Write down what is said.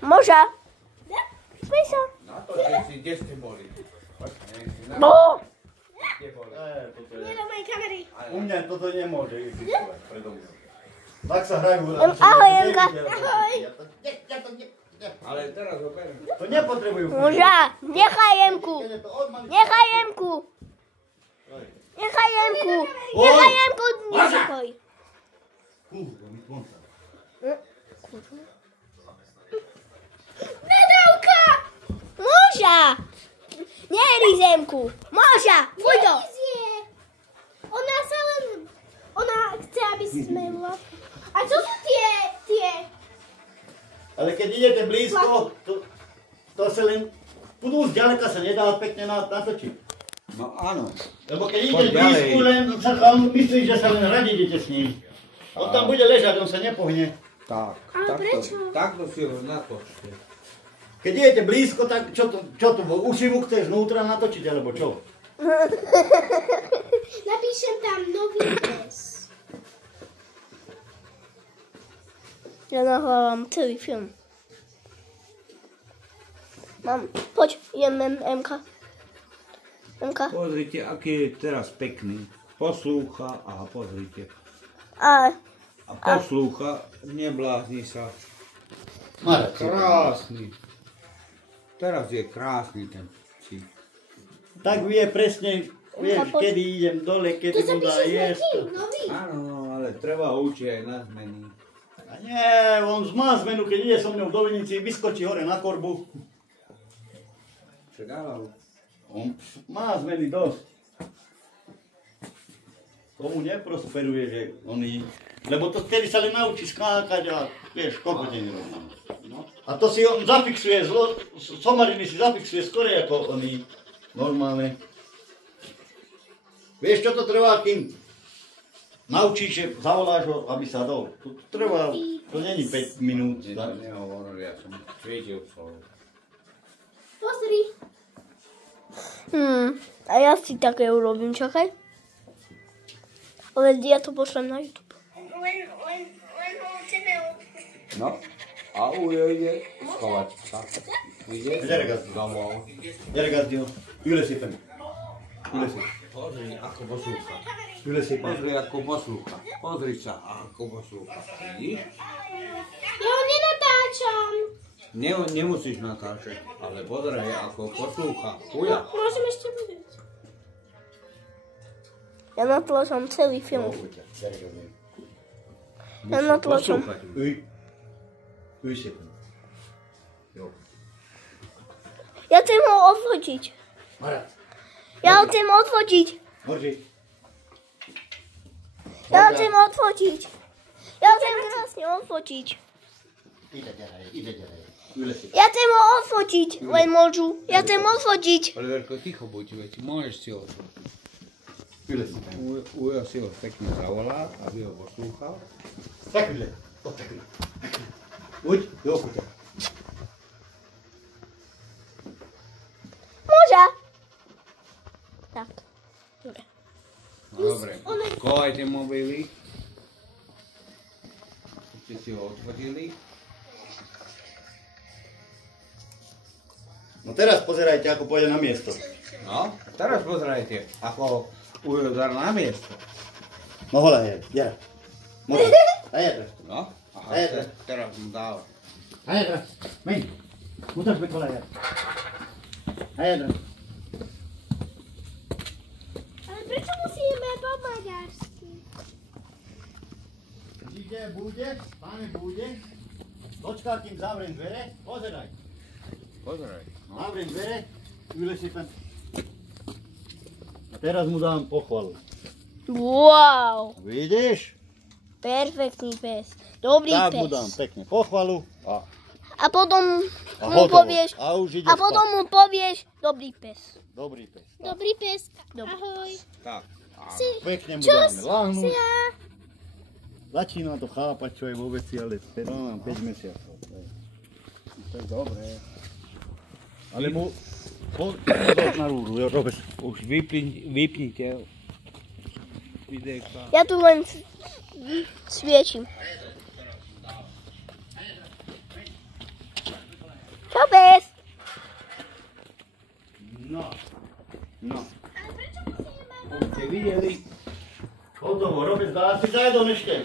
Môže. Spej sa. Na to, kde ste boli? No. Kde boli? Nie do mojej kamery. U mňa toto nemôže existovať predo mňou. Tak sa hrajú. Ahoj, Janka. Ahoj. Ale teraz oberiem. To nepotrebujú. Môže. Nechaj Jemku. Nechaj Jemku. Nechaj Jemku. Nechaj Jemku. Nechaj. Nedávka! Môže. Nehry Zemku. Môže. Fuj to. Ona sa len... Ona chce, aby sme ju... A čo sú tie... Ale keď idete blízko, to sa len... Budú zďaleka sa nedá pekne natočiť. No áno. Lebo keď idete blízko, len sa vám myslí, že sa len radi idete s ním. On tam bude ležať, on sa nepohne. Tak. Ale prečo? Takto si ho natočte. Keď idete blízko, tak čo to uši mu chceš vnútra natočiť, alebo čo? Napíšem tam nový pes. Ja nahrávam celý film. Mám, poď, idem Emka. Emka. Pozrite, aký je teraz pekný. Poslúcha a pozrite. A poslúcha, neblázni sa. Krásny. Teraz je krásny ten psík. Tak vie presne, vieš, kedy idem dole, To kedy sa mu dá píše jesť. nový. Áno, ale treba učiť aj na zmeny. A nie, on má zmenu, keď ide so mnou v Dolinici, vyskočí hore na korbu. Však áno. On má zmeny dosť. Tomu neprosperuje, že oni... Lebo to vtedy sa len naučí skákať a vieš, kokotenie rovná. No. A to si on zafixuje, somariny si zafixuje skorej ako oni normálne. Vieš, čo to trvá, kým naučíš, že zavoláš ho, aby sa dol. To trvá, to není 5 minút. To nehovoril, ja som cvičil slovo. Pozri. A ja si také urobím, čakaj. Ale ja to pošlem na YouTube. Len ho chceme No, a Ujo ide schovať sa. Ide domov. Jergazdio, yle si ten. Yle si. Pozri, ako poslúcha. Yle si. Pozri, ako poslúcha. Pozri sa, ako poslúcha. Vidíš? Ja ho nenatáčam. Nemusíš natáčať, ale pozri, ako poslúcha. Uja. Môžem ešte vidieť. Ja natlačam celý film. Ja natlačam. Uj si ten. Ja chcem ho odfotiť. Ja ho chcem odfotiť. Môže. Ja ho chcem odfotiť. Ja ho chcem krásne odfotiť. Ide ďalej. Yle si. Ja chcem ho odfotiť. Len môžu. Ja chcem odfotiť. Ale Verko, ticho buď, veď môžeš si ho odfotiť. Yle si ten. Ujo si ho pekne zavolá, aby ho poslúchal. Tak yle. Uď, do okuta. Môže. Tak. Dobre. Dobre, schovajte mobily. Ste si ho odfotili. No teraz pozerajte, ako pôjde na miesto. No, teraz pozerajte, ako Ujo dal na miesto. No hola, Jara. Môže. A Jara. No, aha, Jara. teraz mu dáva. A Jara. Vem. Mutáš kola, Jara. A Jara. Ale prečo musíme po maďarsky? Bude, máme bude. Dočkaj, kým zavriem dvere. Pozeraj. Pozeraj. Zavriem dvere. Yle si tam. A teraz mu dám pochvalu. Wow. Vidíš? Perfektný pes. Dobrý Tak pes. mu dám pekne pochvalu. A potom A mu hotovo. povieš. A už ide A potom mu povieš dobrý pes. Dobrý pes. Dobrý pes. Dobrý. Ahoj. Tak. Pekne mu Čus. dáme láhnuť. Ja. Začína to chápať, čo je vo veci, ale teda mám 5 mesiacov. To je dobré. Ale mu pozor na rúru, jo, dobre. Už vypnite videjka. Ja tu len sviečim. Čau, pes. No. Ste videli? Hotovo, Robec, dá si zajedol ešte.